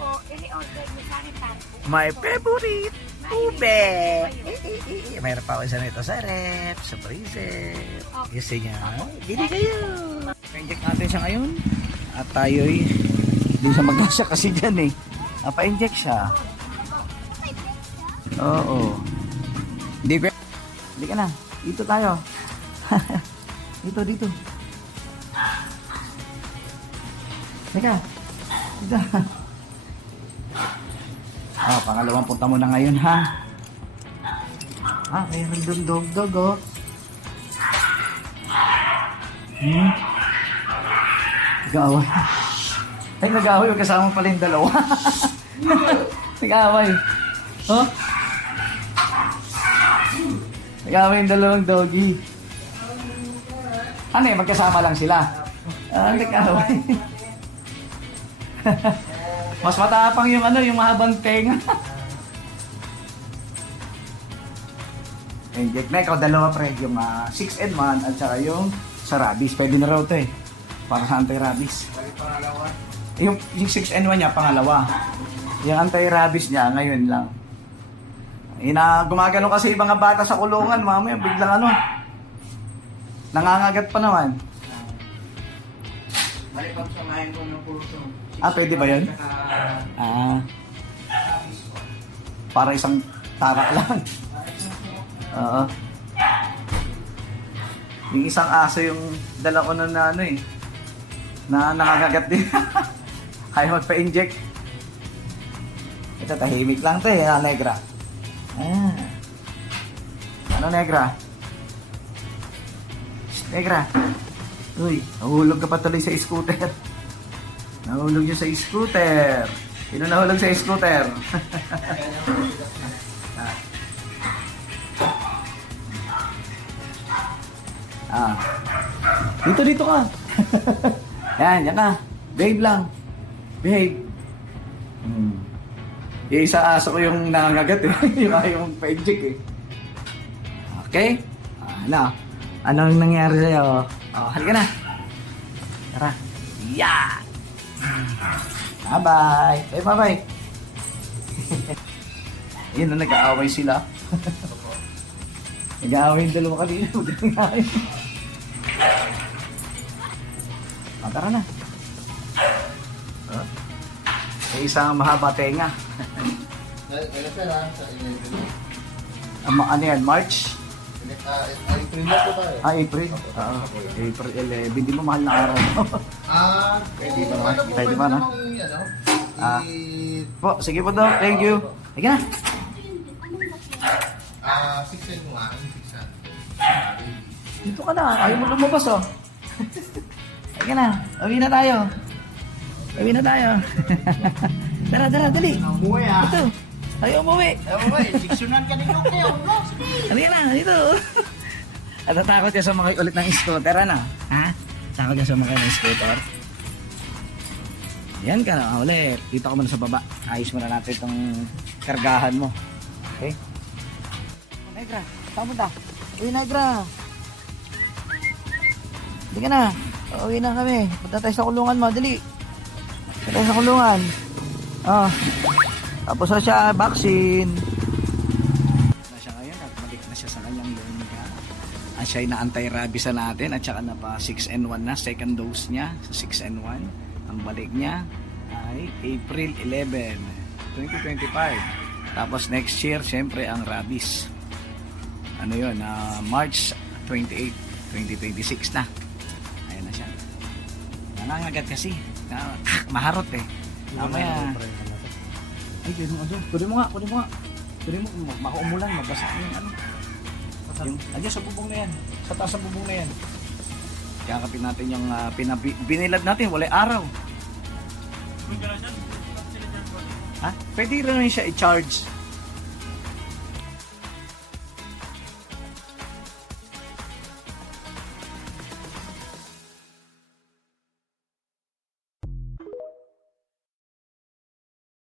po, i-order niyo sa akin para po. My favorite ube. Mayroon pa ako isa nito sa rep, sa freezer. Gusto niya? Bili kayo. Pa-inject natin siya ngayon. At tayo'y hindi siya mag-asya kasi dyan eh. Pa-inject siya. Oo. Hindi ko. Hindi ka na. Dito tayo. Dito. Teka. Dito. Pangalawang punta mo na ngayon, ha? Mayroon doon dog, oh. Nag-aaway. Ay, nag-aaway. Kasama pala yung dalawa. Nag-aaway. Oh? Nag-aaway yung dalawang doggy. Ano eh, magkasama lang sila. Nag-aaway. Mas matapang yung yung mahabang tenga. Inject na ikaw, dalawa pre, yung 6-in-1 at saka yung sa rabies. Pwede na raw ito eh. Para sa anti-rabies. Yung 6-in-1 niya, pangalawa. Yung anti-rabies niya, ngayon lang. Gumagano kasi yung mga bata sa kulungan, mamaya biglang nangangagat pa naman. Malipag samahin ko ng kurso. Pwede ba yun? Para isang tarak lang. Oo. Yung isang aso yung dala ko na na nakakagat din. Kaya magpa-inject. Ito, tahimik lang to eh, Negra. Ano, Negra? Negra. Uy, nahulog ka pa tuloy sa scooter. Nahulog yun sa scooter. Sino nahulog sa scooter? Dito ka. Yan ka. Behave lang. Behave. Yung isa aso ko yung nangangagat eh. Yung ayaw mong pa-inject eh. Okay? Anong nangyari sa'yo? Halika na. Tara. Yeah! Bye-bye. Bye-bye. Ayun na, nag-aaway sila. Nag-aaway yung dalawa kanina. Tara na. May isang mahaba tenga. Ano yan? March? April na po tayo. April? April 11. Hindi mo mahal na araw. Pwede ba na? Pwede ba na? Po, sige po daw. Thank you. Sige na. 6-in-1. Dito ka na. Ayaw mo lumabas oh. Sige na. Uwi na tayo. Tara, dali. Umuwi Ito. Ayaw umuwi. Siksyonan ka nito kayo. Halika na, dito. At natakot ka sa mga ulit ng scooter, Ha? Takot ka sa mga ng scooter? Yan ka na, ulit. Dito ka muna sa baba. Ayos muna natin itong kargahan mo. Okay? Negra, saan mo ta? Uy, Negra. Hindi ka na. Uwi na kami. Punta tayo sa kulungan mo, dali. Punta tayo sa kulungan. Tapos na siya, vaccine. Na siya ngayon at balik na siya sa kanyang lungga. At siya ay na-anti-rabies na natin at saka na pa 6-in-1 na, second dose niya sa 6-in-1. Ang balik niya ay April 11, 2025. Tapos next year, syempre ang rabies. Ano yun, March 28, 2026 na. Ayan na siya. Nangangagat kasi. Maharot eh. Mamaya. Ay, kunin mo nga. Kunin mo, makaumulan, mabasa yung andyan sa bubong na yan. Sa taas ng bubong na yan. Kakapin natin yung binilad natin, wala araw. Pwede rin siya i-charge.